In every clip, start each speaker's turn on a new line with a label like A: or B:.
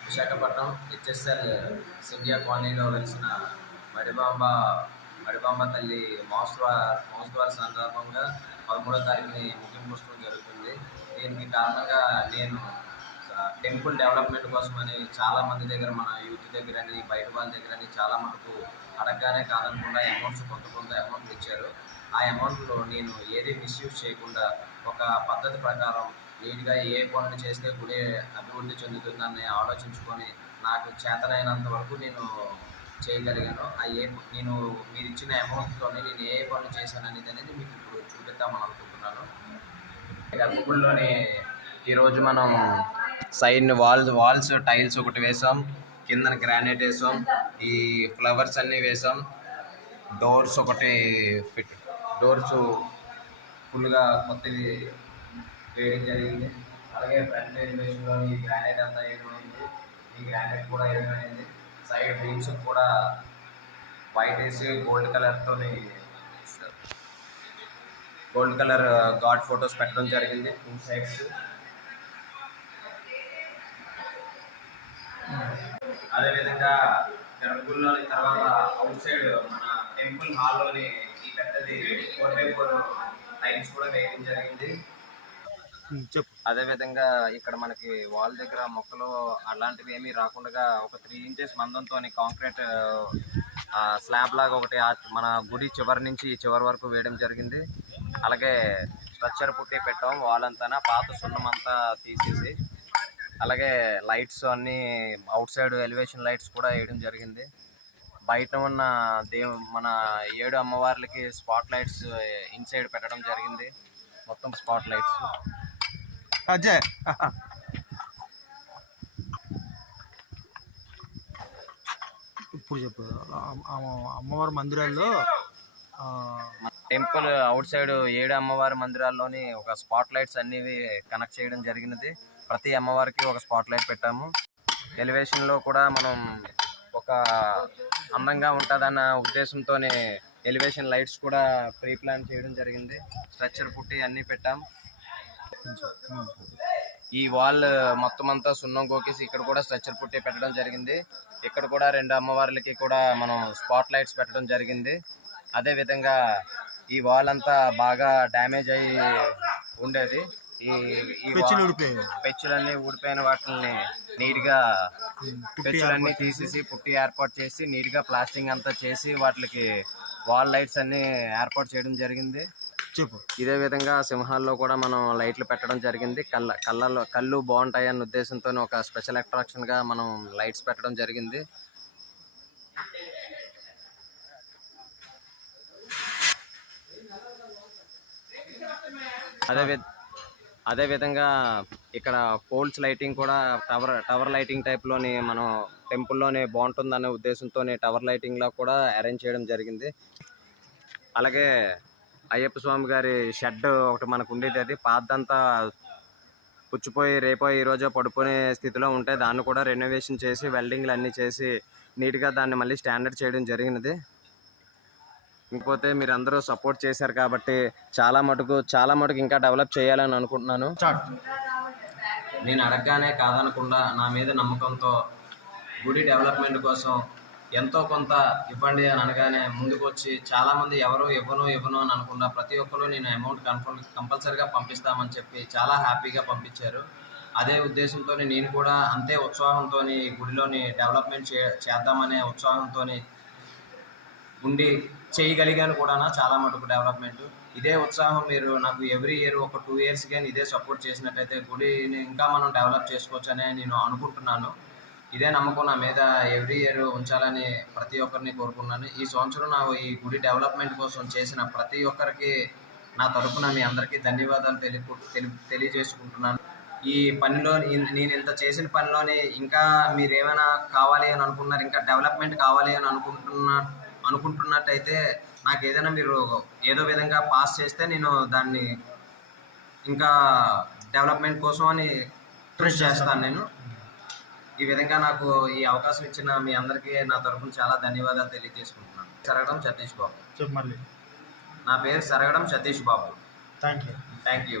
A: Visakhapatnam HSL Scindia కాలనీలో వెలిసిన మడిబాంబ మడిబాంబ తల్లి మహోత్సవ మహోత్సవాల సందర్భంగా పదమూడో తారీఖుని ముగింపు పుస్తకం జరుగుతుంది. దీనికి కారణంగా నేను టెంపుల్ డెవలప్మెంట్ కోసమని చాలా మంది దగ్గర మన యూత్ దగ్గర అని బయట వాళ్ళ దగ్గర అని చాలా మటుకు అడగగానే కాదనకుండా అమౌంట్స్ కొంత కొంత అమౌంట్ ఇచ్చారు. ఆ అమౌంట్లో నేను ఏది మిస్యూజ్ చేయకుండా ఒక పద్ధతి ప్రకారం నీట్గా ఏ పనులు చేస్తే గుడి అభివృద్ధి చెందుతుందని ఆలోచించుకొని నాకు చేతనైనంత వరకు నేను చేయగలిగాను ఆ ఏ నేను మీరు ఇచ్చిన అమౌంట్తోనే నేను ఏ పనులు చేశాను అనేది అనేది మీకు ఇప్పుడు చూపిద్దామని అనుకుంటున్నాను. గర్భగుడిలోని ఈరోజు మనం సైడ్ వాల్ వాల్స్ టైల్స్ ఒకటి వేసాం కింద గ్రానైట్ వేసాం ఈ ఫ్లవర్స్ అన్నీ వేసాం డోర్స్ ఒకటి ఫిట్ డోర్స్ ఫుల్గా కొత్తవి వేయడం జరిగింది. అలాగే ఫ్రంట్ ఎలివేషన్లో ఈ గ్రానైట్ అంతా వేయడం అయింది ఈ గ్రానైట్ కూడా వేయడం అయింది సైడ్ బీమ్స్ కూడా వైట్ వేసి గోల్డ్ కలర్తో గోల్డ్ కలర్ గాడ్ ఫొటోస్ పెట్టడం జరిగింది టూ సైడ్స్. అదేవిధంగా గర్భగుడిలోని తర్వాత అవుట్ సైడ్ మన టెంపుల్ హాల్లోని ఈ పెద్దది ఫోర్ బై ఫోర్ లైన్స్ కూడా వేయడం జరిగింది.
B: చెప్పు.
A: అదేవిధంగా ఇక్కడ మనకి వాల్ దగ్గర మొక్కలు అలాంటివి ఏమీ రాకుండా ఒక త్రీ ఇంచెస్ మందంతో కాంక్రీట్ స్లాబ్ లాగా ఒకటి మన గుడి చివరి నుంచి చివరి వరకు వేయడం జరిగింది. అలాగే స్ట్రక్చర్ పుట్టి పెట్టాం వాల్ అంతా పాత సున్నం అంతా తీసేసి. అలాగే లైట్స్ అన్నీ అవుట్ సైడ్ ఎలివేషన్ లైట్స్ కూడా వేయడం జరిగింది. బయట ఉన్న దేవు మన ఏడు అమ్మవార్లకి స్పాట్ లైట్స్ ఇన్సైడ్ పెట్టడం జరిగింది. మొత్తం స్పాట్ లైట్స్.
B: అజయ్. ఇప్పుడు చెప్పు. అమ్మ- అమ్మ- అమ్మవారి మందిరాల్లో ఆ,
A: టెంపుల్ అవుట్ సైడ్ ఏడు అమ్మవారి మందిరాల్లోని ఒక స్పాట్ లైట్స్ అన్ని కనెక్ట్ చేయడం జరిగినది. ప్రతి అమ్మవారికి ఒక స్పాట్ లైట్ పెట్టాము. ఎలివేషన్లో కూడా మనం ఒక అందంగా ఉంటుందన్న ఉద్దేశంతోనే ఎలివేషన్ లైట్స్ కూడా ప్రీ ప్లాన్ చేయడం జరిగింది. స్ట్రక్చర్ పుట్టి అన్ని పెట్టాం. ఈ వాల్ మొత్తం అంతా సున్నం కోకేసి ఇక్కడ కూడా స్ట్రక్చర్ పుట్టి పెట్టడం జరిగింది. ఇక్కడ కూడా రెండు అమ్మవార్లకి కూడా మనం స్పాట్ లైట్స్ పెట్టడం జరిగింది. అదే విధంగా ఈ వాల్ అంతా బాగా డ్యామేజ్ అయ్యి ఉండేది. ఈ పెచ్చులన్నీ ఊడిపోయిన వాటిని నీట్గా
B: ఉమ్, పుట్టి
A: పెచ్చులన్నీ తీసేసి పుట్టి ఏర్పాటు చేసి నీట్గా ప్లాస్టింగ్ అంతా చేసి వాటికి వాల్ లైట్స్ అన్ని ఏర్పాటు చేయడం జరిగింది.
B: చెప్పు.
A: ఇదే విధంగా సింహాల్లో కూడా మనం లైట్లు పెట్టడం జరిగింది. కళ్ళ కళ్ళలో కళ్ళు బాగుంటాయి అన్న ఉద్దేశంతో ఒక స్పెషల్ అట్రాక్షన్గా మనం లైట్స్ పెట్టడం జరిగింది. అదే అదేవిధంగా ఇక్కడ పోల్స్ లైటింగ్ కూడా టవర్ టవర్ లైటింగ్ టైప్లోని మనం టెంపుల్లోనే బాగుంటుందనే ఉద్దేశంతో టవర్ లైటింగ్లో కూడా అరేంజ్ చేయడం జరిగింది. అలాగే అయ్యప్ప స్వామి గారి షెడ్ ఒకటి మనకు ఉండేది అది. పాతదంతా పుచ్చిపోయి రేపో ఈ పడుకునే స్థితిలో ఉంటే దాన్ని కూడా రెనోవేషన్ చేసి వెల్డింగ్లు అన్నీ చేసి నీట్గా దాన్ని మళ్ళీ స్టాండర్డ్ చేయడం జరిగినది. ఇంకపోతే మీరు అందరూ సపోర్ట్ చేశారు కాబట్టి చాలా మటుకు చాలా మటుకు ఇంకా డెవలప్ చేయాలని అనుకుంటున్నాను. నేను అడగగానే కాదనకుండా నా మీద నమ్మకంతో గుడి డెవలప్మెంట్ కోసం ఎంతో కొంత ఇవ్వండి అని అనగానే ముందుకు వచ్చి చాలామంది ఎవరో ఇవ్వను ఇవ్వను అని అనుకున్న ప్రతి ఒక్కరు నేను అమౌంట్ కన్ఫర్మ్ కంపల్సరీగా పంపిస్తామని చెప్పి చాలా హ్యాపీగా పంపించారు. అదే ఉద్దేశంతో నేను కూడా అంతే ఉత్సాహంతో గుడిలోని డెవలప్మెంట్ చే చేద్దామనే ఉత్సాహంతో ఉండి చేయగలిగాను కూడా చాలా మటుకు డెవలప్మెంట్ ఇదే ఉత్సాహం మీరు నాకు ఎవ్రీ ఇయర్ ఒక టూ ఇయర్స్ కానీ ఇదే సపోర్ట్ చేసినట్టయితే గుడిని ఇంకా మనం డెవలప్ చేసుకోవచ్చని నేను అనుకుంటున్నాను. ఇదే నమ్మకం నా మీద ఎవ్రీ ఇయర్ ఉంచాలని ప్రతి ఒక్కరిని కోరుకున్నాను ఈ సంవత్సరం నా ఈ గుడి డెవలప్మెంట్ కోసం చేసిన ప్రతి ఒక్కరికి నా తరపున మీ అందరికీ ధన్యవాదాలు తెలుపు తెలియజేసుకుంటున్నాను. ఈ పనిలో నేను ఇంత చేసిన పనిలోని ఇంకా మీరు ఏమైనా కావాలి అని అనుకున్నారు ఇంకా డెవలప్మెంట్ కావాలి అని అనుకుంటున్న అనుకుంటున్నట్టయితే నాకు ఏదైనా మీరు ఏదో విధంగా పాస్ చేస్తే నేను దాన్ని ఇంకా డెవలప్మెంట్ కోసం అని కృషి చేస్తాను నేను. ఈ విధంగా నాకు ఈ అవకాశం ఇచ్చిన మీ అందరికీ నా తరఫున చాలా ధన్యవాదాలు తెలియజేసుకుంటున్నాను. సరగడం సతీష్ బాబు.
B: చెప్పు మళ్ళీ.
A: నా పేరు Saragadam Satish Babu.
B: Thank you
A: thank you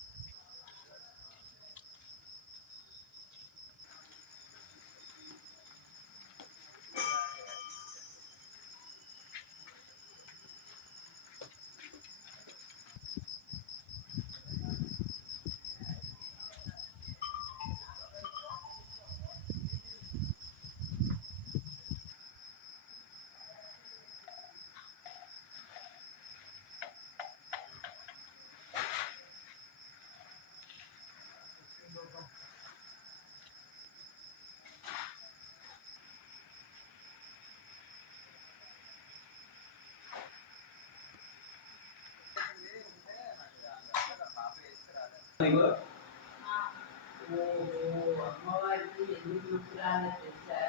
C: అమ్మవారికి ఎందుకు గుర్తురాలో తెలుసా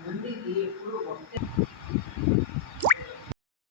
C: ముందుకి ఎప్పుడు ఒకటే